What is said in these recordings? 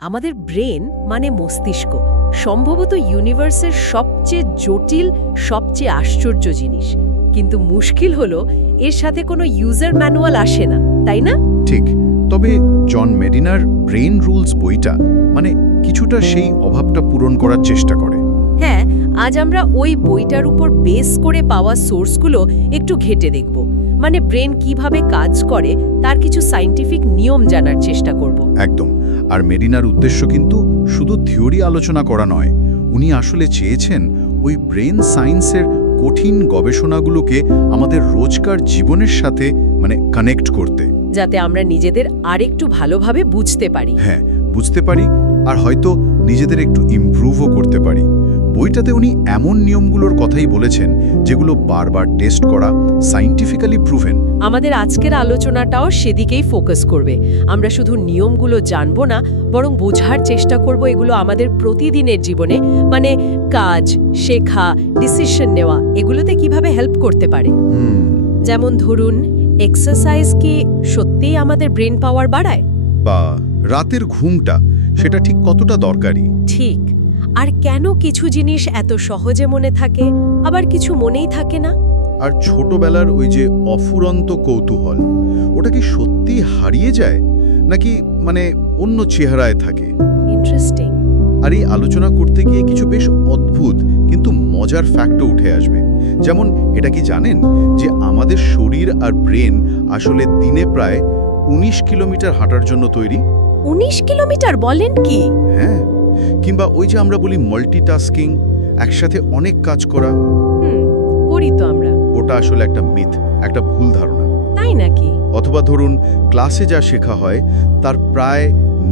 আমাদের ব্রেন মানে মস্তিষ্ক সম্ভবত ইউনিভার্সের সবচেয়ে জটিল সবচেয়ে আশ্চর্য জিনিস, কিন্তু মুশকিল হলো এর সাথে কোনো ইউজার ম্যানুয়াল আসে না, তাই না? ঠিক। তবে জন মেডিনার ব্রেন রুলস বইটা মানে কিছুটা সেই অভাবটা পূরণ করার চেষ্টা করে। হ্যাঁ, আজ আমরা ওই বইটার উপর বেস করে পাওয়া সোর্সগুলো একটু ঘেঁটে দেখব। মানে ব্রেন কিভাবে কাজ করে তার কিছু সায়েন্টিফিক নিয়ম জানার চেষ্টা করব। একদম। আর মেডিনার উদ্দেশ্য কিন্তু শুধু থিওরি আলোচনা করা নয়, উনি আসলে চেয়েছেন ওই ব্রেন সায়েন্সের কঠিন গবেষণাগুলোকে আমাদের রোজকার জীবনের সাথে মানে কানেক্ট করতে, যাতে আমরা নিজেদের আরেকটু ভালোভাবে বুঝতে পারি। হ্যাঁ, বুঝতে পারি আর হয়তো নিজেদের একটু ইমপ্রুভও করতে পারি। বইটাতে উনি এমন নিয়মগুলোর কথাই বলেছেন যেগুলো বারবার টেস্ট করা, সায়েন্টিফিক্যালি প্রুভেন। আমাদের আজকের আলোচনাটাও সেদিকেই ফোকাস করবে। আমরা শুধু নিয়মগুলো জানবো না, বরং বোঝার চেষ্টা করব এগুলো আমাদের প্রতিদিনের জীবনে মানে কাজ, শেখা, ডিসিশন নেওয়া এগুলোতে কিভাবে হেল্প করতে পারে। যেমন ধরুন, এক্সারসাইজ কি সত্যিই আমাদের ব্রেন পাওয়ার বাড়ায়? বা রাতের ঘুমটা সেটা ঠিক কতটা দরকারি? ঠিক। আর কেন কিছু জিনিস এত সহজে মনে থাকে, আবার কিছু মনেই থাকে না? আর ছোটবেলার ওই যে অফুরন্ত কৌতূহল, ওটা কি সত্যি হারিয়ে যায় নাকি মানে অন্য চেহারায় থাকে? ইন্টারেস্টিং। আর এই আলোচনা করতে গিয়ে কিছু বেশ অদ্ভুত কিন্তু মজার ফ্যাক্টও উঠে আসবে। যেমন এটা কি জানেন যে আমাদের শরীর আর ব্রেন আসলে দিনে প্রায় ১৯ কিলোমিটার হাঁটার জন্য তৈরি? ১৯ কিলোমিটার বলেন কি? হ্যাঁ। কিংবা ওই যে আমরা বলি মাল্টিটাস্কিং, একসাথে অনেক কাজ করা, করি তো আমরা। ওটা আসলে একটা মিথ, একটা ভুল ধারণা। তাই নাকি? অথবা ধরুন ক্লাসে যা শেখা হয় তার প্রায়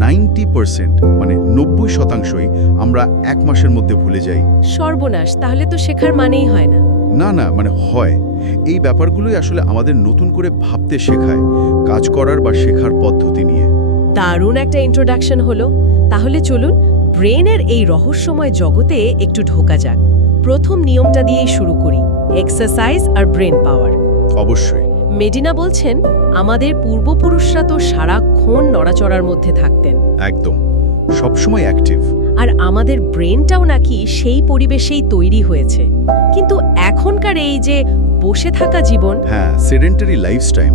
90% মানে ৯০%ই আমরা এক মাসের মধ্যে ভুলে যাই। সর্বনাশ, তাহলে তো শেখার মানেই হয় না। না না, মানে হয়। এই ব্যাপারগুলোই আসলে আমাদের নতুন করে ভাবতে শেখায়, কাজ করার বা শেখার পদ্ধতি নিয়ে। দারুণ একটা ইন্ট্রোডাকশন হলো। তাহলে চলুন ব্রেনের এই রহস্যময় জগতে একটু ঢোকা যাক। প্রথম নিয়মটা দিয়েই শুরু করি, এক্সারসাইজ আর ব্রেন পাওয়ার। অবশ্যই। মেডিনা বলছেন আমাদের পূর্বপুরুষরা তো সারাক্ষণ নড়াচড়ার মধ্যে থাকতেন, একদম, সবসময় অ্যাক্টিভ। আর আমাদের ব্রেনটাও নাকি সেই পরিবেশেই তৈরি হয়েছে। কিন্তু এখনকার এই যে বসে থাকা জীবন, হ্যাঁ, সেডেন্টারি লাইফস্টাইল,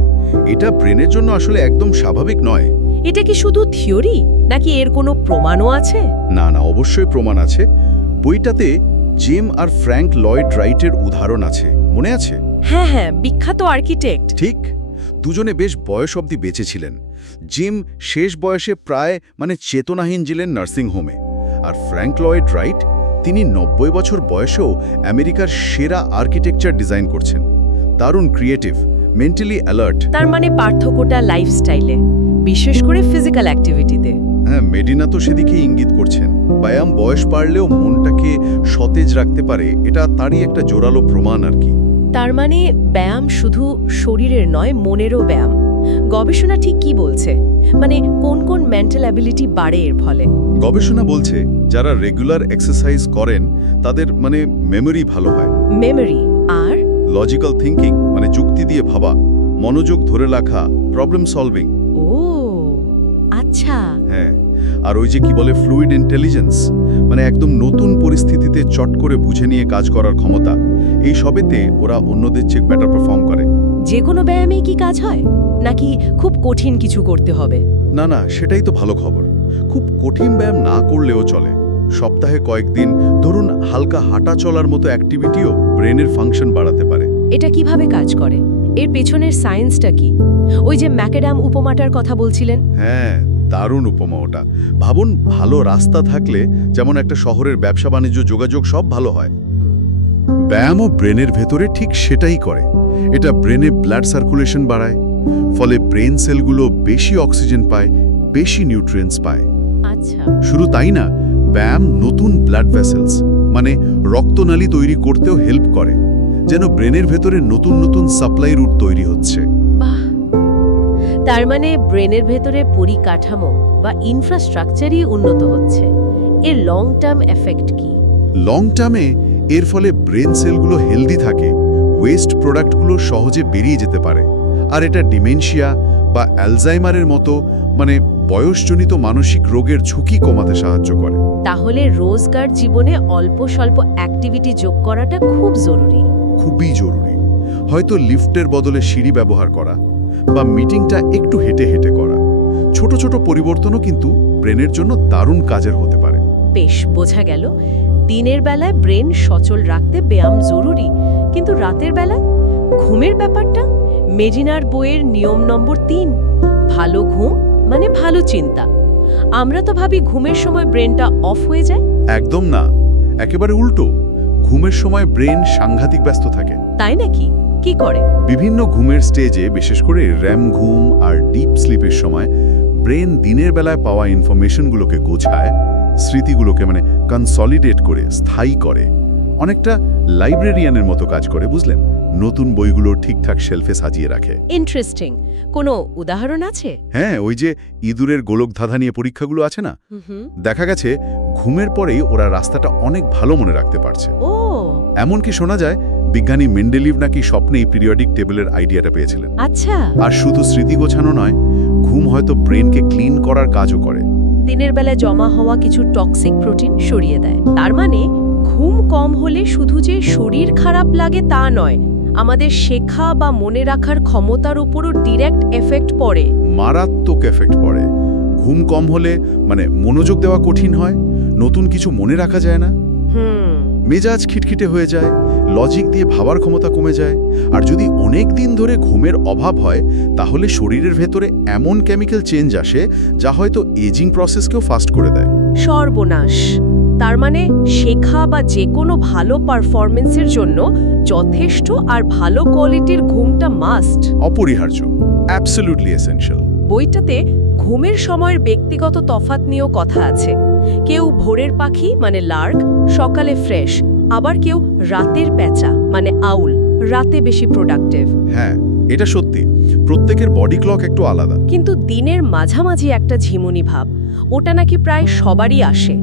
এটা ব্রেনের জন্য আসলে একদম স্বাভাবিক নয়। এটা কি শুধু থিওরি নাকি এর কোনো প্রমাণও আছে? না না, অবশ্যই প্রমাণ আছে। বইটাতে জেম আর ফ্র্যাঙ্ক লয়েড রাইটের উদাহরণ আছে, মনে আছে? হ্যাঁ হ্যাঁ, বিখ্যাত আর্কিটেক্ট। ঠিক। দুজনে বেশ বয়স অবধি বেঁচে ছিলেন। জিম শেষ বয়সে প্রায় মানে চেতনাহীন ছিলেন নার্সিংহোমে, আর ফ্র্যাঙ্ক লয়েড রাইট তিনি ৯০ বছর বয়সেও আমেরিকার সেরা আর্কিটেকচার ডিজাইন করছেন। দারুণ ক্রিয়েটিভ, মেন্টালি অ্যালার্ট। তার মানে পার্থক্যটা লাইফস্টাইলে, বিশেষ করে ফিজিক্যাল অ্যাক্টিভিটিতে। হ্যাঁ, মেডিনা তো সেদিকে ইঙ্গিত করছেন। ব্যায়াম বয়স বাড়লেও মনটাকে সতেজ রাখতে পারে, এটা তারই একটা জোরালো প্রমাণ আর কি। তার মানে ব্যায়াম শুধু শরীরের নয়, মনেরও ব্যায়াম। গবেষণা ঠিক কি বলছে? মানে কোন কোন মেন্টাল অ্যাবিলিটি বাড়ে এর ফলে? গবেষণা বলছে যারা রেগুলার এক্সারসাইজ করেন তাদের মানে মেমোরি ভালো হয়, মেমোরি আর লজিক্যাল থিঙ্কিং মানে যুক্তি দিয়ে ভাবা, মনোযোগ ধরে রাখা, প্রবলেম সলভিং। ও আচ্ছা। হ্যাঁ, আর ওই যে কি বলে ফ্লুইড ইন্টেলিজেন্স, মানে একদম নতুন পরিস্থিতিতে চট করে বুঝে নিয়ে কাজ করার ক্ষমতা, এই সবেতে ওরা অন্যদের চেয়ে বেটার পারফর্ম করে। যে কোনো ব্যায়ামেই কি কাজ হয় নাকি খুব কঠিন কিছু করতে হবে? না না, সেটাই তো ভালো খবর। খুব কঠিন ব্যায়াম না করলেও চলে। সপ্তাহে কয়েকদিন ধরুন হালকা হাঁটা চলার মতো অ্যাক্টিভিটিও ব্রেনের ফাংশন বাড়াতে পারে। এটা কিভাবে কাজ করে? এর পেছনের সায়েন্সটা কি? ওই যে ম্যাকেডাম উপমাটার কথা বলছিলেন। হ্যাঁ, দারুণ উপমা ওটা। ভাবুন, ভালো রাস্তা থাকলে যেমন একটা শহরের ব্যবসা বাণিজ্য যোগাযোগ সব ভালো হয়। ব্যায়ামও ব্রেনের ভেতরে ঠিক সেটাই করে। এটা ব্রেনে ব্লাড সার্কুলেশন বাড়ায়, ফলে ব্রেন সেলগুলো বেশি অক্সিজেন পায়, বেশি নিউট্রিয়েন্টস পায়। আচ্ছা। শুধু তাই না, ব্যায়াম নতুন ব্লাড ভেসেলস মানে রক্তনালী তৈরি করতেও হেল্প করে, যেন ব্রেনের ভেতরে নতুন নতুন সাপ্লাই রুট তৈরি হচ্ছে। বাহ, তার মানে ব্রেনের ভেতরে পরিকাঠামো বা ইনফ্রাস্ট্রাকচারই উন্নত হচ্ছে। এর লং টার্ম এফেক্ট কি? লং টার্মে এর ফলে ব্রেন সেলগুলো হেলদি থাকে, ওয়েস্ট প্রোডাক্টগুলো সহজে বেরিয়ে যেতে পারে, আর এটা ডিমেনশিয়া বা অ্যালজাইমারের মতো মানে বয়সজনিত মানসিক রোগের ঝুঁকি কমাতে সাহায্য করে। তাহলে রোজগার জীবনে অল্প স্বল্প অ্যাক্টিভিটি যোগ করাটা খুব জরুরি। খুবই জরুরি। হয়তো লিফটের বদলে সিঁড়ি ব্যবহার করা বা মিটিংটা একটু হেঁটে হেঁটে করা। ছোট ছোট পরিবর্তনও কিন্তু ব্রেনের জন্য দারুণ কাজের হতে পারে। বেশ, বোঝা গেল দিনের বেলায় ব্রেন সচল রাখতে ব্যায়াম জরুরি, কিন্তু রাতের বেলায় ঘুমের ব্যাপারটা? মেডিনার বইয়ের নিয়ম নম্বর 3, ভালো ঘুম মানে ভালো চিন্তা। আমরা তো ভাবি ঘুমের সময় ব্রেনটা অফ হয়ে যায়। একদম না, একেবারে উল্টো। ঘুমের সময় ব্রেন সাংঘাতিক ব্যস্ত থাকে। তাই নাকি? কি করে? বিভিন্ন ঘুমের স্টেজে, বিশেষ করে র্যাম ঘুম আর ডিপ স্লিপের সময় ব্রেন দিনের বেলায় পাওয়া ইনফরমেশনগুলোকে গোছায়, স্মৃতিগুলোকে কনসলিডেট করে স্থায়ী করে। অনেকটা লাইব্রেরিয়ানের মতো কাজ করে, বুঝলেন? নতুন বইগুলো ঠিকঠাক শেলফে সাজিয়ে রাখে। ইন্টারেস্টিং। কোনো উদাহরণ আছে? হ্যাঁ, ওই যে ইঁদুরের গোলকধাঁধা নিয়ে পরীক্ষাগুলো আছে না, দেখা গেছে ঘুমের পরেই ওরা রাস্তাটা অনেক ভালো মনে রাখতে পারছে। ও, এমনকি শোনা যায় বিজ্ঞানী মেন্ডেলিভ নাকি স্বপ্নেই পিরিয়ডিক টেবিলের আইডিয়াটা পেয়েছিলেন। আচ্ছা। আর শুধু স্মৃতি গোছানো নয়, ঘুম হয়তো ব্রেনকে ক্লিন করার কাজও করে। দিনের বেলায় জমা হওয়া কিছু টক্সিক প্রোটিন সরিয়ে দেয়। তার মানে ঘুম কম হলে শুধু যে শরীর খারাপ লাগে তা নয়, আমাদের শেখা বা মনে রাখার ক্ষমতার উপরও ডিরেক্ট এফেক্ট পড়ে। মারাত্মক এফেক্ট পড়ে। ঘুম কম হলে মনোযোগ দেওয়া কঠিন হয়, নতুন কিছু মনে রাখা যায় না, মেজাজ খিটখিটে হয়ে যায়, লজিক দিয়ে ভাবার ক্ষমতা কমে যায়। আর যদি অনেক দিন ধরে ঘুমের অভাব হয়, তাহলে শরীরের ভেতরে এমন কেমিক্যাল চেঞ্জ আসে যা হয়তো এজিং প্রসেসকেও ফাস্ট করে দেয়। সর্বনাশ। তার মানে শেখা বা যে কোনো ভালো পারফরমেন্সের জন্য যথেষ্ট আর ভালো কোয়ালিটির ঘুমটা মাস্ট, অপরিহার্য, অ্যাবসলিউটলি এসেনশিয়াল। বইটাতে ঘুমের সময়ের ব্যক্তিগত তফাৎ নিয়েও কথা আছে। কেউ ভোরের পাখি লার্ক, সকালে ফ্রেশ, আবার কেউ রাতের প্যাঁচা আউল, রাতে বেশি প্রোডাক্টিভ। হ্যাঁ, এটা সত্যি। প্রত্যেকের বডি ক্লক একটু আলাদা। কিন্তু দিনের মাঝামাঝি একটা ঝিমুনি ভাব, ওটা নাকি প্রায় সবারই আসে।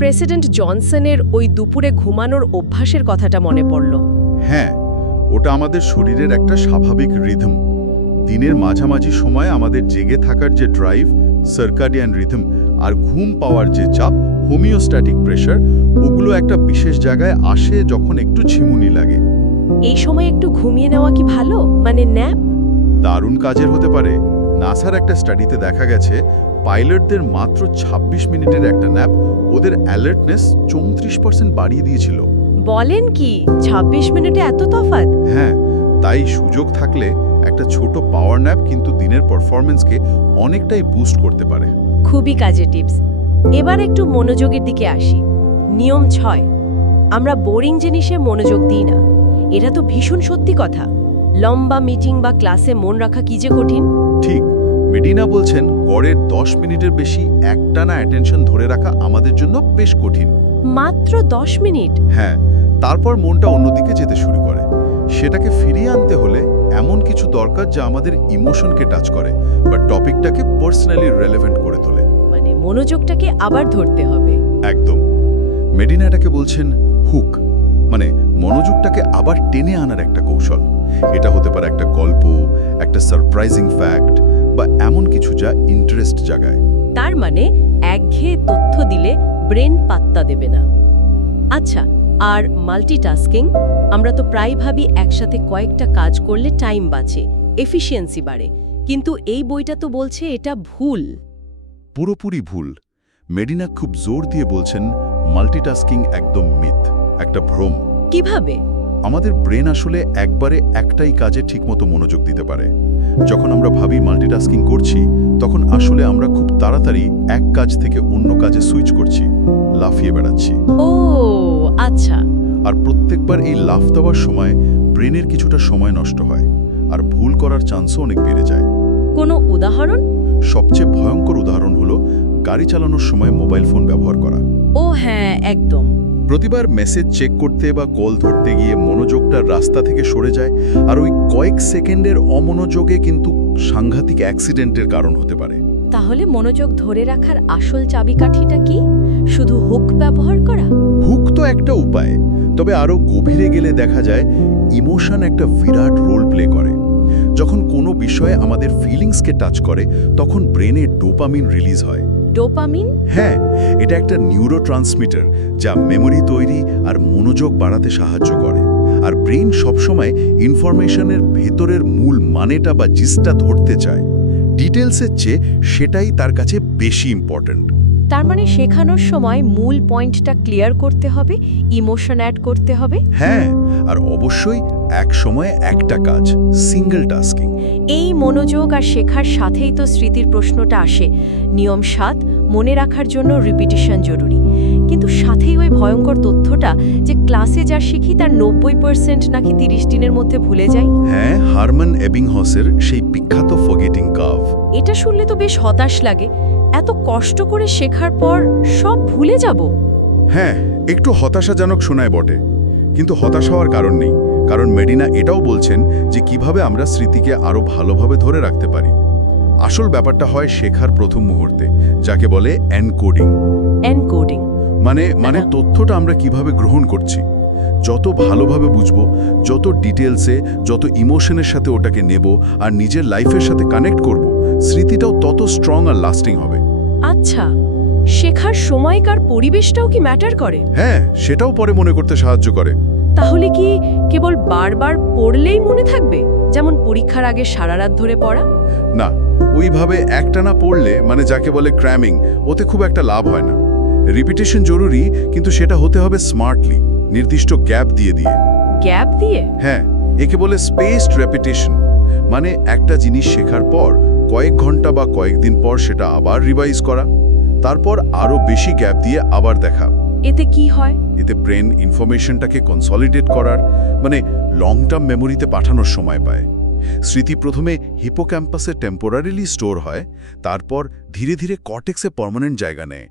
প্রেসিডেন্ট জনসনের ওই দুপুরে ঘুমানোর অভ্যাসের কথাটা মনে পড়ল। হ্যাঁ, ওটা আমাদের শরীরের একটা স্বাভাবিক রিদম। দিনের মাঝামাঝি সময় আমাদের জেগে থাকার যে ড্রাইভ, সার্কাডিয়ান রিদম, আর ঘুম পাওয়ার যে চাপ, হোমিওস্ট্যাটিক প্রেশার, ওগুলো একটা বিশেষ জায়গায় আসে যখন একটু ঝিমুনি লাগে। এই সময় একটু ঘুমিয়ে নেওয়া কি ভালো? ন্যাপ? দারুণ কাজের হতে পারে। নাসার একটা স্টাডিতে দেখা গেছে পাইলটদের মাত্র ২৬ মিনিটের একটা ন্যাপ ওদের অ্যালার্টনেস ৩৪% বাড়িয়ে দিয়েছিল। বলেন কি? ২৬ মিনিটে এত তফাৎ? হ্যাঁ, তাই সুযোগ থাকলে একটা ছোট পাওয়ার ন্যাপ কিন্তু দিনের পারফরম্যান্সকে অনেকটাই বুস্ট করতে পারে। খুবই কাজের টিপস। এবার একটু মনোযোগের দিকে আসি। নিয়ম ৬, আমরা বোরিং জিনিসে মনোযোগ দিই না। এটা তো ভীষণ সত্যি কথা। লম্বা মিটিং বা ক্লাসে মন রাখা কি যে কঠিন। ঠিক, মেডিনা বলছেন গড়ের 10 মিনিটের বেশি একটানা অ্যাটেনশন ধরে রাখা আমাদের জন্য বেশ কঠিন। মাত্র 10 মিনিট? হ্যাঁ, তারপর মনটা অন্যদিকে যেতে শুরু করে। সেটাকে ফিরিয়ে আনতে হলে এমন কিছু দরকার যা আমাদের ইমোশনকে টাচ করে বা টপিকটাকে পার্সোনালি রেলেভেন্ট করে তোলে। মনোযোগটাকে আবার ধরতে হবে। একদম। মেডিনা এটাকে বলছেন হুক, মনোযোগটাকে আবার টেনে আনার একটা কৌশল। এটা হতে পারে একটা গল্প, একটা সারপ্রাইজিং ফ্যাক্ট বা এমন কিছু যা ইন্টারেস্ট জাগায়। তার একঘেয়ে তথ্য দিলে ব্রেন পাত্তা দেবে না। আচ্ছা, আর মাল্টিটাস্কিং? আমরা তো প্রায় ভাবি একসাথে কয়েকটা কাজ করলে টাইম বাঁচে, এফিসিয়েন্সি বাড়ে, কিন্তু এই বইটা তো বলছে এটা ভুল। পুরোপুরি ভুল। মেডিনা খুব জোর দিয়ে বলছেন মাল্টিটাস্কিং একদম মিথ, একটা ভ্রম। কিভাবে? আমাদের ব্রেন আসলে একবারে একটাই কাজে ঠিকমতো মনোযোগ দিতে পারে। যখন আমরা ভাবি মাল্টিটাস্কিং করছি, তখন আসলে আমরা খুব তাড়াতাড়ি এক কাজ থেকে অন্য কাজে সুইচ করছি, লাফিয়ে বেড়াচ্ছি। ও আচ্ছা। আর প্রত্যেকবার এই লাফ দেওয়ার সময় ব্রেনের কিছুটা সময় নষ্ট হয়, আর ভুল করার চান্সও অনেক বেড়ে যায়। কোনো উদাহরণ? সবচেয়ে ভয়ঙ্কর উদাহরণ হলো গাড়ি চালানোর সময় মোবাইল ফোন ব্যবহার করা। ও হ্যাঁ, একদম। প্রতিবার মেসেজ চেক করতে বা কল ধরতে গিয়ে মনোযোগটা রাস্তা থেকে সরে যায়, আর ওই কয়েক সেকেন্ডের অমনোযোগে কিন্তু সাংঘাতিক অ্যাক্সিডেন্টের কারণ হতে পারে। তাহলে মনোযোগ ধরে রাখার আসল চাবিকাঠিটা কি? শুধু হুক ব্যবহার করা? হুক তো একটা উপায়, তবে আরও গভীরে গেলে দেখা যায় ইমোশন একটা বিরাট রোল প্লে করে। যখন কোনো বিষয়ে আমাদের ফিলিংসকে টাচ করে তখন ব্রেনে ডোপামিন রিলিজ হয়। ডোপামিন? হ্যাঁ, এটা একটা নিউরোট্রান্সমিটার যা মেমরি তৈরি আর মনোযোগ বাড়াতে সাহায্য করে। আর ব্রেন সবসময় ইনফরমেশনের ভেতরের মূল মানেটা বা জিসটা ধরতে চায়। ডিটেলসের চেয়ে সেটাই তার কাছে বেশি ইম্পর্ট্যান্ট। তার মানে শেখানোর সময় মূল পয়েন্টটা ক্লিয়ার করতে হবে, ইমোশন অ্যাড করতে হবে। হ্যাঁ, আর অবশ্যই এক সময়ে একটা কাজ, সিঙ্গেল টাস্কিং। এই মনোযোগ আর শেখার সাথেই তো স্মৃতির প্রশ্নটা আসে। নিয়ম 7, মনে রাখার জন্য রিপিটিশন জরুরি। কিন্তু সাথেই ওই ভয়ঙ্কর তথ্যটা যে ক্লাসে যা শিখি তার 90% নাকি 30 দিনের মধ্যে ভুলে যাই। হ্যাঁ, হারমান এবিংহসের সেই বিখ্যাত ফরগেটিং কার্ভ। এটা শুনলে তো বেশ হতাশ লাগে। এত কষ্ট করে শেখার পর সব ভুলে যাব। হ্যাঁ, একটু হতাশাজনক শোনায় বটে, কিন্তু হতাশ হওয়ার কারণ নেই। কারণ মেডিনা এটাও বলছেন যে কিভাবে আমরা স্মৃতিকে আরও ভালোভাবে ধরে রাখতে পারি। আসল ব্যাপারটা হয় শেখার প্রথম মুহূর্তে, যাকে বলে এনকোডিং। এনকোডিং মানে তথ্যটা আমরা কিভাবে গ্রহণ করছি। যত ভালোভাবে বুঝবো, যত ডিটেলসে, যত ইমোশনের সাথে ওটাকে নেব আর নিজের লাইফের সাথে কানেক্ট করব, স্মৃতিটাও তত স্ট্রং আর লাস্টিং হবে। আচ্ছা, শেখার সময়কার পরিবেশটাও কি ম্যাটার করে? হ্যাঁ, সেটাও পরে মনে করতে সাহায্য করে। তাহলে কি কেবল বারবার পড়লেই মনে থাকবে, যেমন পরীক্ষার আগে সারা রাত ধরে পড়া? না, ওইভাবে একটানা পড়লে, মানে যাকে বলে ক্র্যামিং, ওতে খুব একটা লাভ হয় না। রিপিটেশন জরুরি, কিন্তু সেটা হতে হবে স্মার্টলি, নির্দিষ্ট গ্যাপ দিয়ে দিয়ে। গ্যাপ দিয়ে? হ্যাঁ, একে বলে স্পেসড রেপিটেশন। মানে একটা জিনিস শেখার পর কয়েক ঘন্টা বা কয়েকদিন পর সেটা আবার রিভাইজ করা, তারপর আরও বেশি গ্যাপ দিয়ে আবার দেখা। এতে কি হয়? এতে ব্রেন ইনফরমেশনটাকে কনসলিডেট করার, মানে লং টার্ম মেমোরিতে পাঠানোর সময় পায়। স্মৃতি প্রথমে হিপোক্যাম্পাসে টেম্পোরারিলি স্টোর হয়, তারপর ধীরে ধীরে কর্টেক্সে পার্মানেন্ট জায়গা নেয়।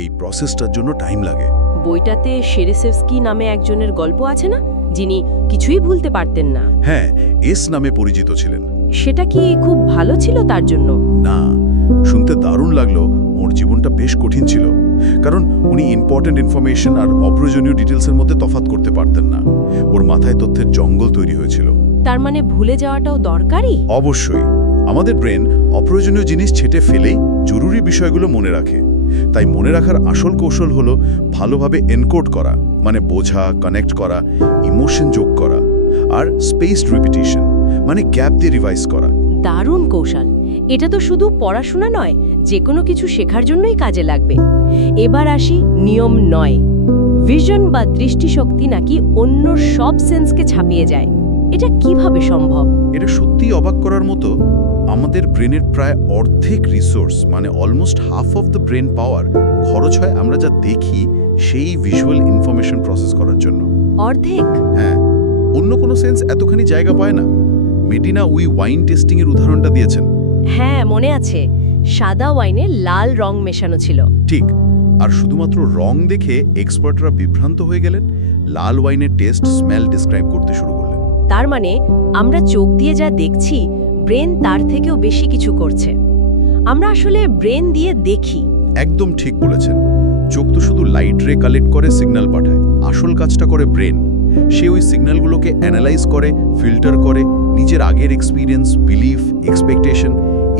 এই প্রসেসটার জন্য টাইম লাগে। বইটাতে শেরেসেভস্কি নামে একজনের গল্প আছে না, যিনি কিছুই ভুলতে পারতেন না? হ্যাঁ, এস নামে পরিচিত ছিলেন। সেটা কি খুব ভালো ছিল তার জন্য? না, শুনতে দারুণ লাগলো। ওর জীবনটা বেশ কঠিন ছিল, কারণ উনি ইম্পর্ট্যান্ট ইনফরমেশন আর অপ্রয়োজনীয় ডিটেলসের মধ্যে তফাৎ করতে পারতেন না। ওর মাথায় তথ্যের জঙ্গল তৈরি হয়েছিল। তার মানে ভুলে যাওয়াটাও দরকারি? অবশ্যই। আমাদের ব্রেন অপ্রয়োজনীয় জিনিস ছেটে ফেলেই জরুরি বিষয়গুলো মনে রাখে। তাই মনে রাখার আসল কৌশল হলো ভালোভাবে এনকোড করা, মানে বোঝা, কানেক্ট করা, ইমোশন যোগ করা, আর স্পেসড রিপিটিশন, মানে গ্যাপ দিয়ে রিভাইজ করা। দারুণ কৌশল। এটা তো শুধু পড়াশোনা নয়, যে কোনো কিছু শেখার জন্যই কাজে লাগবে। এবার আসি নিয়ম 9। ভিশন বা দৃষ্টিশক্তি নাকি অন্য সব সেন্সকে ছাপিয়ে যায়। এটা কিভাবে সম্ভব? এটা সত্যিই অবাক করার মতো। আমাদের ব্রেনের প্রায় অর্ধেক রিসোর্স, মানে almost half of the brain পাওয়ার খরচ হয় আমরা যা দেখি সেই ভিজুয়াল ইনফরমেশন প্রসেস করার জন্য। অর্ধেক? হ্যাঁ, অন্য কোনো সেন্স এতখানি জায়গা পায় না। মেডিনা ওয়াইন টেস্টিং এর উদাহরণটা দিয়েছেন। হ্যাঁ, মনে আছে। সাদা ওয়াইনে লাল রং মেশানো ছিল। ঠিক। আর শুধুমাত্র রং দেখে এক্সপার্টরা বিভ্রান্ত হয়ে গেলেন। লাল ওয়াইনের টেস্ট, স্মেল ডিসক্রাইব করতে শুরু করলেন। তার মানে আমরা চোখ দিয়ে যা দেখছি, ব্রেন তার থেকেও বেশি কিছু করছে। আমরা আসলে ব্রেন দিয়ে দেখি। একদম ঠিক বলেছেন। চোখ তো শুধু লাইট রে কালেক্ট করে সিগন্যাল পাঠায়, আসল কাজটা করে ব্রেন। সে ওই সিগন্যালগুলোকে অ্যানালাইজ করে, ফিল্টার করে, নিজের আগের এক্সপিরিয়েন্স, বিলিফ, এক্সপেকটেশন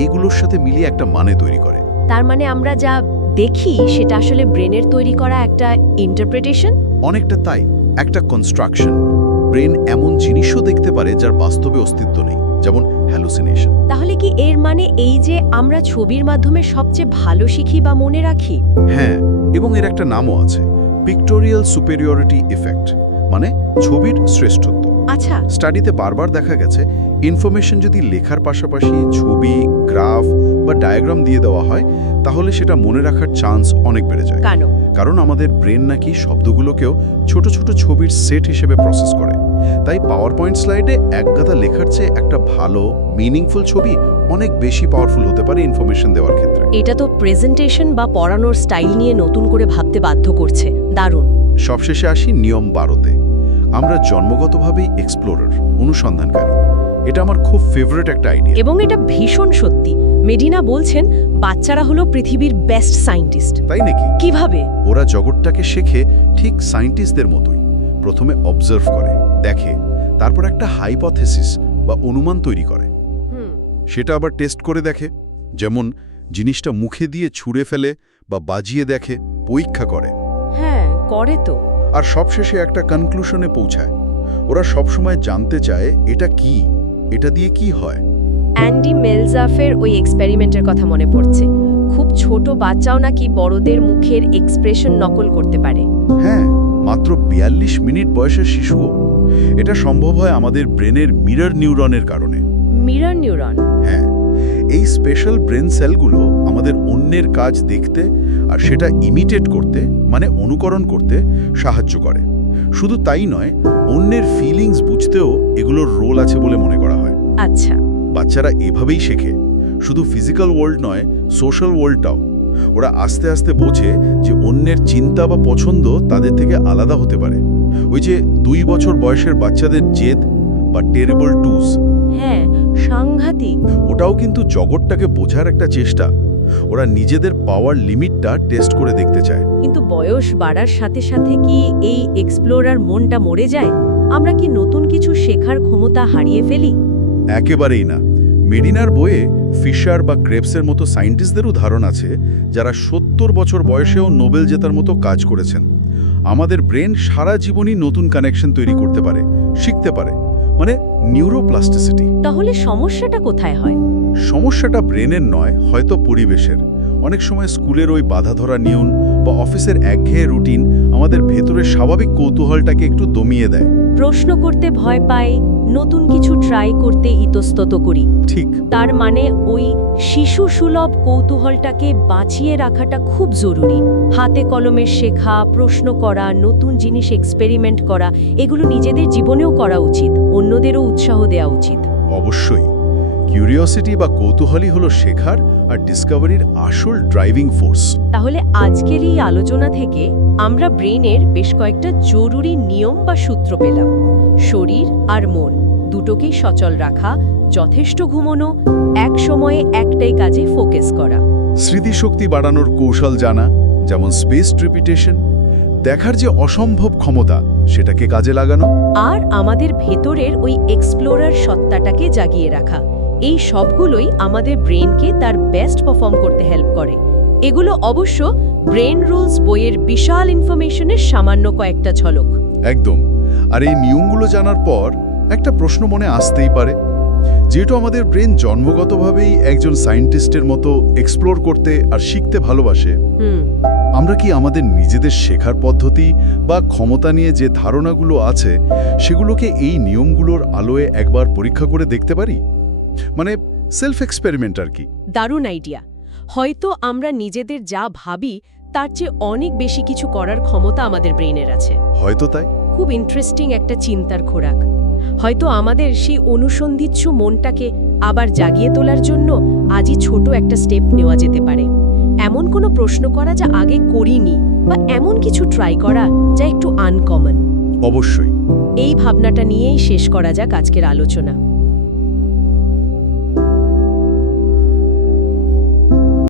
এগুলোর সাথে মিলিয়ে একটা মানে তৈরি করে। তার মানে আমরা যা দেখি সেটা আসলে ব্রেনের তৈরি করা একটা ইন্টারপ্রিটেশন? অনেকটা তাই, একটা কনস্ট্রাকশন। ব্রেন এমন জিনিসও দেখতে পারে যার বাস্তবে অস্তিত্ব নেই, যেমন হ্যালুসিনেশন। তাহলে কি এর মানে এই যে আমরা ছবির মাধ্যমে সবচেয়ে ভালো শিখি বা মনে রাখি? হ্যাঁ, এবং এর একটা নামও আছে, পিক্টোরিয়াল সুপেরিয়রিটি ইফেক্ট, মানে ছবির শ্রেষ্ঠত্ব। আচ্ছা। স্টাডিতে বারবার দেখা গেছে ইনফরমেশন যদি লেখার পাশাপাশি ছবি, গ্রাফ বা ডায়াগ্রাম দিয়ে দেওয়া হয়, তাহলে সেটা মনে রাখার চান্স অনেক বেড়ে যায়। কেন? কারণ আমাদের ব্রেন নাকি শব্দগুলোকেও ছোট ছোট ছবির সেট হিসেবে প্রসেস করে। তাই পাওয়ার পয়েন্ট স্লাইডে একগাদা লেখার চেয়ে একটা ভালো মিনিংফুল ছবি অনেক বেশি পাওয়ারফুল হতে পারে ইনফরমেশন দেওয়ার ক্ষেত্রে। এটা তো প্রেজেন্টেশন বা পড়ানোর স্টাইল নিয়ে নতুন করে ভাবতে বাধ্য করছে। দারুণ। সবশেষে আসি নিয়ম 12-তে। আমরা জন্মগতভাবেই এক্সপ্লোরার, অনুসন্ধানকারী। এটা আমার খুব ফেভারিট একটা আইডিয়া। এবং এটা ভীষণ সত্যি। মেডিনা বলছেন বাচ্চারা হলো পৃথিবীর বেস্ট সায়েন্টিস্ট। তাই নাকি? কিভাবে? ওরা জগৎটাকে শেখে ঠিক সায়েন্টিস্টদের মতোই। প্রথমে অবজার্ভ করে, দেখে, তারপর একটা হাইপোথেসিস বা অনুমান তৈরি করে হুম সেটা আবার টেস্ট করে দেখে, যেমন জিনিসটা মুখে দিয়ে ছুঁড়ে ফেলে বা বাজিয়ে দেখে, পরীক্ষা করে, হ্যাঁ করে তো। আর সবশেষে একটা কনক্লুশনে পৌঁছায়। ওরা সবসময় জানতে চায় এটা কি, এটা দিয়ে কি হয়। অ্যান্ডি মেলজাফের ওই এক্সপেরিমেন্টের কথা মনে পড়ছে। খুব ছোট বাচ্চাও নাকি বড়দের মুখের এক্সপ্রেশন নকল করতে পারে। হ্যাঁ, মাত্র 42 মিনিট বয়সের শিশুও। এটা সম্ভব হয় আমাদের ব্রেনের মিরর নিউরনের কারণে। Mirror neuron? হ্যাঁ, এই স্পেশাল ব্রেন সেলগুলো আমাদের অন্যের কাজ দেখতে আর সেটা ইমিটেট করতে, মানে অনুকরণ করতে সাহায্য করে। শুধু তাই নয়, অন্যের ফিলিংস বুঝতেও এগুলোর রোল আছে বলে মনে করা হয়। আচ্ছা। বাচ্চারা এভাবেই শেখে, শুধু ফিজিক্যাল ওয়ার্ল্ড নয়, সোশ্যাল ওয়ার্ল্ডটাও। ওরা আস্তে আস্তে বোঝে যে অন্যের চিন্তা বা পছন্দ তাদের থেকে আলাদা হতে পারে। ওই যে 2 বছর বয়সের বাচ্চাদের জেদ বা টেরেবল টুস, হ্যাঁ, সাংঘাতিক। ওটাও কিন্তু জগৎটাকে বোঝার একটা চেষ্টা। ওরা নিজেদের পাওয়ার লিমিটটা টেস্ট করে দেখতে চায়। কিন্তু বয়স বাড়ার সাথে সাথে কি এই এক্সপ্লোরার মনটা মরে যায়? আমরা কি নতুন কিছু শেখার ক্ষমতা হারিয়ে ফেলি? একেবারেই না। মেডিনার বইয়ে ফিশার বা ক্রেপসের মতো সায়েন্টিস্টদেরও ধারণা আছে, যারা 70 বছর বয়সেও নোবেল জেতার মতো কাজ করেছেন। আমাদের ব্রেন সারা জীবনই নতুন কানেকশন তৈরি করতে পারে, শিখতে পারে, মানে নিউরোপ্লাস্টিসিটি। তাহলে সমস্যাটা কোথায় হয়? সমস্যাটা ব্রেনের নয়, হয়তো পরিবেশের। অনেক সময় স্কুলের ওই বাঁধাধরা নিয়ম বা অফিসের একঘেয়ে রুটিন আমাদের ভেতরের স্বাভাবিক কৌতূহলটাকে একটু দমিয়ে দেয়। প্রশ্ন করতে ভয় পাই, নতুন কিছু ট্রাই করতে ইতস্তত করি। ঠিক। তার মানে ওই শিশু সুলভ কৌতূহলটাকে বাঁচিয়ে রাখাটা খুব জরুরি। হাতে কলমে শেখা, প্রশ্ন করা, নতুন জিনিস এক্সপেরিমেন্ট করা, এগুলো নিজেদের জীবনেও করা উচিত, অন্যদেরও উৎসাহ দেওয়া উচিত। অবশ্যই। কিউরিওসিটি বা কৌতূহলই হলো শেখার আর ডিসকভারির আসল ড্রাইভিং ফোর্স। তাহলে আজকের এই আলোচনা থেকে আমরা ব্রেনের বেশ কয়েকটা জরুরি নিয়ম বা সূত্র পেলাম। শরীর আর মন দুটোকেই সচল রাখা, যথেষ্ট ঘুমানো, এক সময়ে একটাই কাজে ফোকাস করা, স্মৃতিশক্তি বাড়ানোর কৌশল জানা, যেমন স্পেস রিপিটেশন, দেখার যে অসম্ভব ক্ষমতা সেটাকে কাজে লাগানো, আর আমাদের ভেতরের ওই এক্সপ্লোরার সত্তাটাকে জাগিয়ে রাখা, এই সবগুলোই আমাদের ব্রেনকে তার বেস্ট পারফর্ম করতে হেল্প করে। এগুলো অবশ্য ব্রেন রুলস বইয়ের বিশাল ইনফরমেশনের সামান্য কয়েকটা ঝলক। একদম। আর এই নিয়মগুলো জানার পর একটা প্রশ্ন মনে আসতেই পারে, যেহেতু আমাদের ব্রেন জন্মগতভাবেই একজন সায়েন্টিস্টের মতো এক্সপ্লোর করতে আর শিখতে ভালোবাসে, আমরা কি আমাদের নিজেদের শেখার পদ্ধতি বা ক্ষমতা নিয়ে যে ধারণাগুলো আছে সেগুলোকে এই নিয়মগুলোর আলোয় একবার পরীক্ষা করে দেখতে পারি? মানে সেলফ এক্সপেরিমেন্ট আর কি। দারুণ আইডিয়া। হয়তো আমরা নিজেদের যা ভাবি তার চেয়ে অনেক বেশি কিছু করার ক্ষমতা আমাদের ব্রেনের আছে। হয়তো তাই। খুব ইন্টারেস্টিং একটা চিন্তার খোরাক। হয়তো আমাদের সেই অনুসন্ধিৎসু মনটাকে আবার জাগিয়ে তোলার জন্য আজই ছোট একটা স্টেপ নেওয়া যেতে পারে। এমন কোনো প্রশ্ন করা যা আগে করিনি, বা এমন কিছু ট্রাই করা যা একটু আনকমন। অবশ্যই। এই ভাবনাটা নিয়েই শেষ করা যাক আজকের আলোচনা।